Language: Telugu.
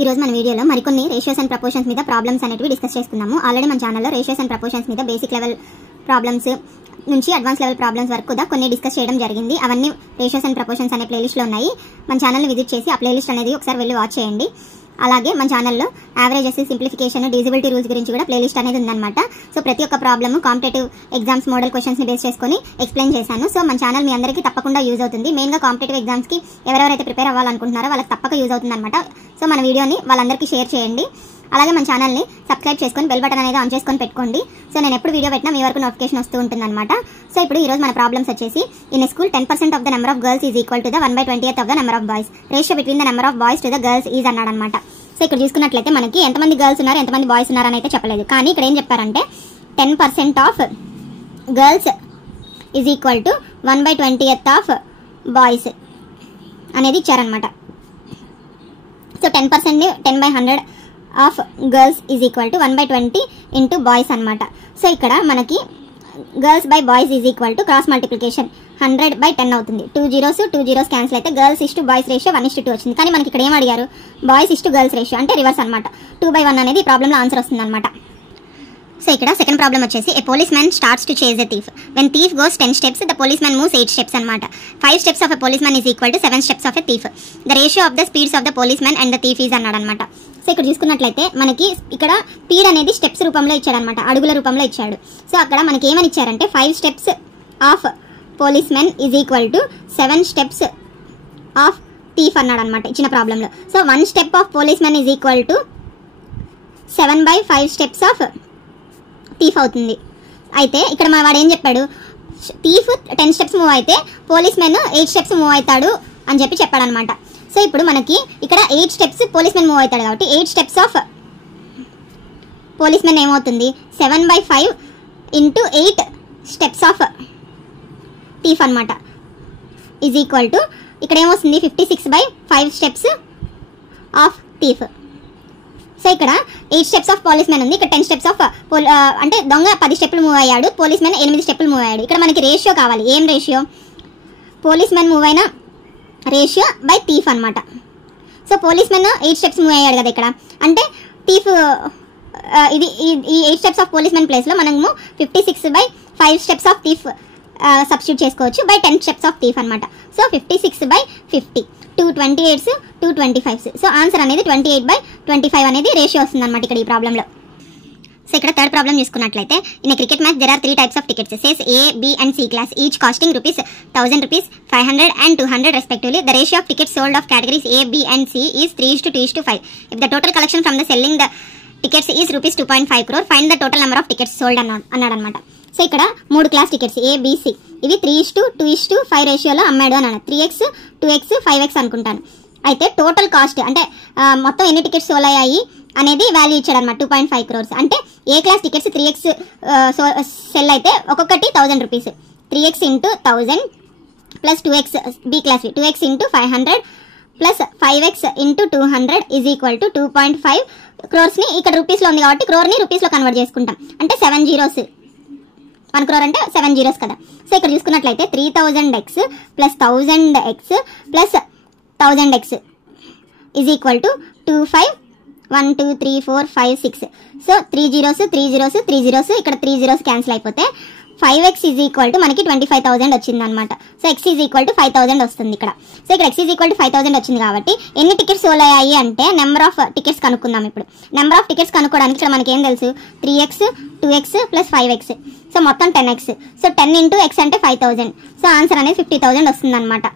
ఈ రోజు మన వీడియోలో మరికొన్ని రేషియోస్ అండ్ ప్రపోర్షన్స్ మీద ప్రాబ్లమ్స్ అనేటివి డిస్కస్ చేసుకుందాము. ఆల్రెడీ మన ఛానల్లో రేషియోస్ అండ్ ప్రపోర్షన్స్ మీద బేసిక్ లెవెల్ ప్రాబ్లమ్స్ నుంచి అడ్వాన్స్ లెవెల్ ప్రాబ్లమ్స్ వరకు కూడా కొన్ని డిస్కస్ చేయడం జరిగింది. అవన్నీ రేషియోస్ అండ్ ప్రపోర్షన్స్ అనే ప్లేలిస్ట్లో ఉన్నాయి. మన ఛానల్ని విజిట్ చేసి ఆ ప్లేలిస్ట్ అనేది ఒకసారి వెళ్ళి వాచ్ చేయండి. అలాగే మన ఛానల్లో యావరేజెస్, సింప్లిఫికేషన్, డిజిబిలిటీ రూల్స్ గురించి కూడా ప్లేలిస్ట్ అనేది ఉందన్నమాట. సో ప్రతి ఒక్క ప్రాబ్లమ్ కాంపిటేటివ్ ఎగ్జామ్స్ మోడల్ క్వశ్చన్స్ని బేస్ చేసుకొని ఎక్స్ప్లెయిన్ చేశాను. సో మన ఛానల్ మీ అందరికీ తప్పకుండా యూజ్ అవుతుంది. మెయిన్గా కాంపిటేటివ్ ఎగ్జామ్స్కి ఎవరెవరైతే ప్రిపేర్ అవ్వాలనుకుంటున్నారో వాళ్ళకి తప్పక యూజ్ అవుతుంది అనమాట. సో మన వీడియోని వాళ్ళందరికీ షేర్ చేయండి. అలాగే మన ఛానల్ని సబ్స్క్రైబ్ చేసుకొని బెల్ బటన్ అనేది ఆన్ చేసుకొని పెట్టుకోండి. సో నేను ఎప్పుడు వీడియో పెట్టినా మీ వరకు నోటిఫికేషన్ వస్తూ ఉంటుంది అనమాట. సో ఇప్పుడు ఈ రోజు మన ప్రాబ్లమ్స్ వచ్చేసి, in school 10% of the number of girls is equal to the 1/20th of the number of boys. Ratio between the number of boys to the girls is అన్నాడు అనమాట. సో ఇక్కడ చూసుకున్నట్లయితే మనకి ఎంతమంది గర్ల్స్ ఉన్నారు, ఎంతమంది బాయ్స్ ఉన్నారని అయితే చెప్పలేదు. కానీ ఇక్కడ ఏం చెప్పారంటే 10% of girls is equal to 1/20th of boys అనేది ఇచ్చారనమాట. సో 10%ని 10/100 of girls is equal to 1/20 into boys అనమాట. సో ఇక్కడ మనకి girls by boys is equal to cross multiplication 100/10 అవుతుంది. 2 zeros క్యాన్సిల్ అయితే గర్ల్స్ ఇస్టు బాయ్స్ రేషియో 1:2 వచ్చింది. కానీ మనకి ఇక్కడ ఏం అడిగారు, బాయ్స్ ఇస్టు గర్ల్స్ రేషియో అంటే రివర్స్ అనమాట. 2/1 అనేది ఈ ప్రాబ్లంలో ఆన్సర్ వస్తుంది అనమాట. సో ఇక్కడ సెకండ్ ప్రాబ్లం వచ్చేసి, a policeman starts to chase a thief. When thief goes 10 steps, the policeman moves 8 steps అనమాట. 5 steps of a policeman is equal to 7 steps of a thief. The ratio of the speeds of the policeman and the thief is అన్నాడు అనమాట. సో ఇక్కడ చూసుకున్నట్లయితే మనకి ఇక్కడ స్పీడ్ అనేది స్టెప్స్ రూపంలో ఇచ్చాడు అనమాట, అడుగుల రూపంలో ఇచ్చాడు. సో అక్కడ మనకి ఏమని ఇచ్చారంటే 5 steps of police man is equal to 7 steps of thief అన్నాడు అనమాట ఇచ్చిన ప్రాబ్లంలో. So 1 step of police man is equal to 7/5 steps of thief అవుతుంది. అయితే ఇక్కడ మా వాడు ఏం చెప్పాడు, థీఫ్ 10 steps మూవ్ అయితే పోలీస్ మ్యాన్ 8 steps మూవ్ అవుతాడు అని చెప్పాడు అనమాట. సో ఇప్పుడు మనకి ఇక్కడ 8 steps పోలీస్ మ్యాన్ మూవ్ అవుతాడు కాబట్టి 8 steps ఆఫ్ పోలీస్ మ్యాన్ ఏమవుతుంది, 7/5 ఇంటూ 8 steps ఆఫ్ థీఫ్ అనమాట ఈజ్ ఈక్వల్ టు ఇక్కడ ఏమొస్తుంది 56/5 steps ఆఫ్ థీఫ్. సో ఇక్కడ 8 steps ఆఫ్ పోలీస్ మ్యాన్ ఉంది, ఇక్కడ 10 steps ఆఫ్ అంటే దొంగ 10 steps మూవ్ అయ్యాడు, పోలీస్ మ్యాన్ 8 steps మూవ్ అయ్యాడు. ఇక్కడ మనకి రేషియో కావాలి. ఏం రేషియో, పోలీస్ మ్యాన్ మూవ్ అయిన రేషియో బై థీఫ్ అనమాట. So police man 8 steps move అయ్యాడు కదా ఇక్కడ, అంటే థీఫ్ ఇది ఈ 8 steps ఆఫ్ పోలీస్ మ్యాన్ ప్లేస్లో మనము 56/5 steps ఆఫ్ థీఫ్ సబ్స్టిట్యూట్ చేసుకోవచ్చు బై 10 steps ఆఫ్ థీఫ్ అనమాట. So 56/50, 228s, 225s. So answer అనేది 28/25 అనేది రేషియో వస్తుంది అనమాట ఇక్కడ ఈ ప్రాబ్లంలో. సో ఇక్కడ థర్డ్ ప్రాబ్లం చూసుకున్నట్లయితే, in a cricket match there are 3 types of tickets, says A, B and C class, each costing ₹1000, 500 and 200 respectively. The ratio of tickets sold of categories A, B and C is 3:2:5. If the total collection from the selling the tickets is ₹2.5 crore, find the total number of tickets sold అన్నాడు అనమాట. సో ఇక్కడ 3 class tickets A, B, C ఇవి 3:2:5 రేషియోలో అమ్మాడు అన్నాడు. 3x, 2x, 5x అనుకుంటాను. అయితే టోటల్ కాస్ట్ అంటే మొత్తం ఎన్ని టికెట్స్ సోల్ అయ్యాయి అనేది వాల్యూ ఇచ్చాడు అనమాట, 2.5 crores. అంటే ఏ క్లాస్ టికెట్స్ 3x సెల్ అయితే ఒక్కొక్కటి ₹1000, 3x into 1000 plus 2x B class 2x into 500 plus 5x into 200 is equal to 2.5 crores. ఇక్కడ రూపీస్లో ఉంది కాబట్టి క్రోర్ని రూపీస్లో కన్వర్ట్ చేసుకుంటాం, అంటే 7 zeros. 1 crore అంటే 7 zeros కదా. సో ఇక్కడ చూసుకున్నట్లయితే 3000x plus 1000x plus 1000x is equal to 25, 1 2 3 4 5 6. So 3 zeros, 3 zeros, 3 zeros, ఇక్కడ 3 zeros క్యాన్సిల్ అయిపోతే 5x ఈజ్ ఈక్వల్ టు మనకి 25,000 వచ్చింది అనమాట. So x is equal to 5,000 వస్తుంది ఇక్కడ. సో ఇక్కడ x ఈజ్ ఈక్వల్ టు 5,000 వచ్చింది కాబట్టి ఎన్ని టికెట్స్ సోల్ అయ్యాయి అంటే నెంబర్ ఆఫ్ టికెట్స్ కనుక్కుందాం. ఇప్పుడు నెంబర్ ఆఫ్ టికెట్స్ కనుక్కోవడానికి ఇక్కడ మనకి ఏం తెలుసు, 3x, 2x plus 5x. So మొత్తం 10x. సో 10 ఇంటూ x అంటే 5,000. సో ఆన్సర్ అనేది 50,000 వస్తుంది అనమాట.